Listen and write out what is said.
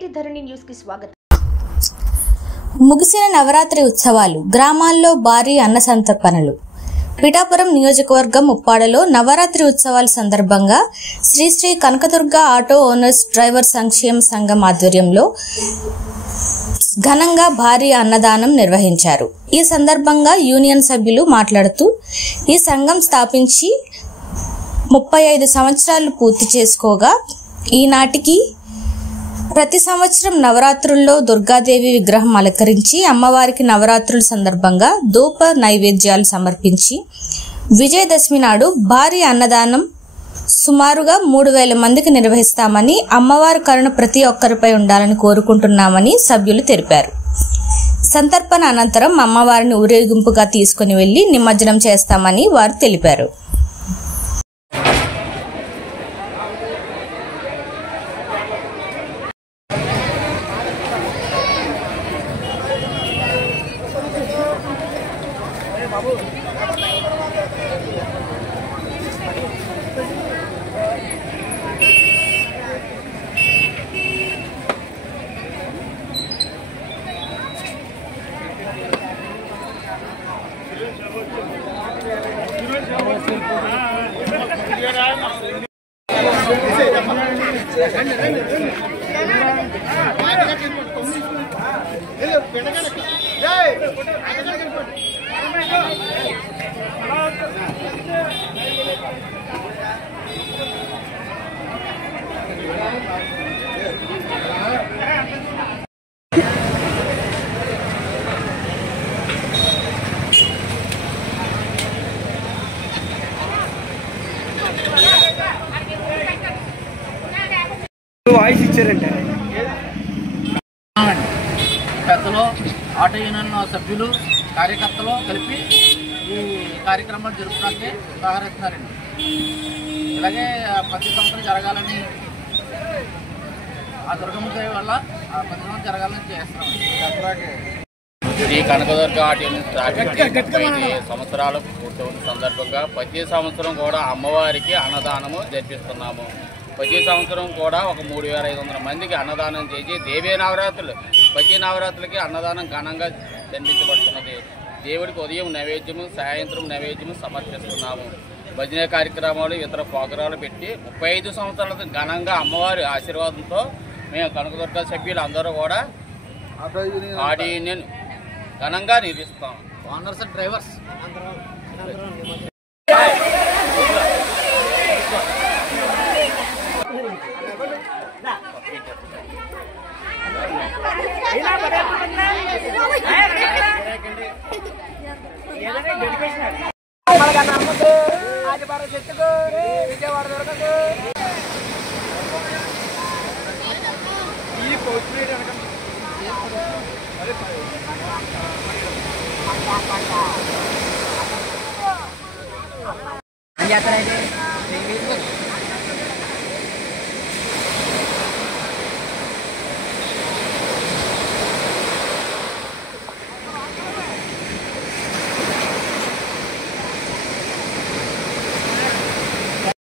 నేటి ధరణి న్యూస్ కి స్వాగతం. ముగిసిన నవరాత్రి ఉత్సవాలు, గ్రామాల్లో భారీ అన్న సంతర్పణలు. పిఠాపురం నియోజకవర్గం ఉప్పాడలో నవరాత్రి ఉత్సవాల సందర్భంగా Sri Sri Kanakadurga auto owners driver సంక్షేమ సంఘం ఆధ్వర్యంలో ఘనంగా భారీ అన్నదానం నిర్వహించారు. ఈ సందర్భంగా యూనియన్ సభ్యులు మాట్లాడుతూ, ఈ సంఘం స్థాపించి 35 సంవత్సరాలు పూర్తి చేసుకోగా ఈనాటికి ప్రతి సంవత్సరం నవరాత్రుల్లో దుర్గాదేవి విగ్రహం అలంకరించి అమ్మవారికి నవరాత్రుల సందర్భంగా ధూప నైవేద్యాలు సమర్పించి విజయదశమి నాడు భారీ అన్నదానం సుమారుగా 3000 మందికి నిర్వహిస్తామని, అమ్మవారి కరుణ ప్రతి ఒక్కరిపై ఉండాలని కోరుకుంటున్నామని సభ్యులు తెలిపారు. సంతర్పణ అనంతరం అమ్మవారిని ఊరేగింపుగా తీసుకుని వెళ్లి నిమజ్జనం చేస్తామని వారు తెలిపారు. వాయిస్ ఇచ్చారంటే పెద్దలు, ఆటో యూనియన్ సభ్యులు, కార్యకర్తలు కలిపి ఈ కార్యక్రమాలు జరుపుకోవడానికి సహకరిస్తున్నారండి. ఇలాగే ప్రతి సంవత్సరం జరగాలని, ఆ దుర్గమ్మ దేవి వల్ల ఆ ప్రతి సంవత్సరం జరగాలని చేస్తున్నాం. శ్రీ కనకదుర్గ ఆటో యూనియన్ స్థాపించి 35 సంవత్సరాలు పూర్తవుతున్న సందర్భంగా ప్రతి సంవత్సరం కూడా అమ్మవారికి అన్నదానము జరిపిస్తున్నాము. ప్రతి సంవత్సరం కూడా ఒక 3500 మందికి అన్నదానం చేసి దేవీ నవరాత్రులు, ప్రతి నవరాత్రులకి అన్నదానం ఘనంగా జరిపించబడుతున్నది. దేవుడికి ఉదయం నైవేద్యము, సాయంత్రం నైవేద్యము సమర్పిస్తున్నాము. భజన కార్యక్రమాలు, ఇతర ప్రోగ్రాలు పెట్టి 35 సంవత్సరాల ఘనంగా అమ్మవారి ఆశీర్వాదంతో మేము కనకదుర్గ సభ్యులు అందరూ కూడా ఆటో యూనియన్ ఘనంగా నిర్వహిస్తాం. ఓనర్స్ అండ్ డ్రైవర్స్ జాతర అయితే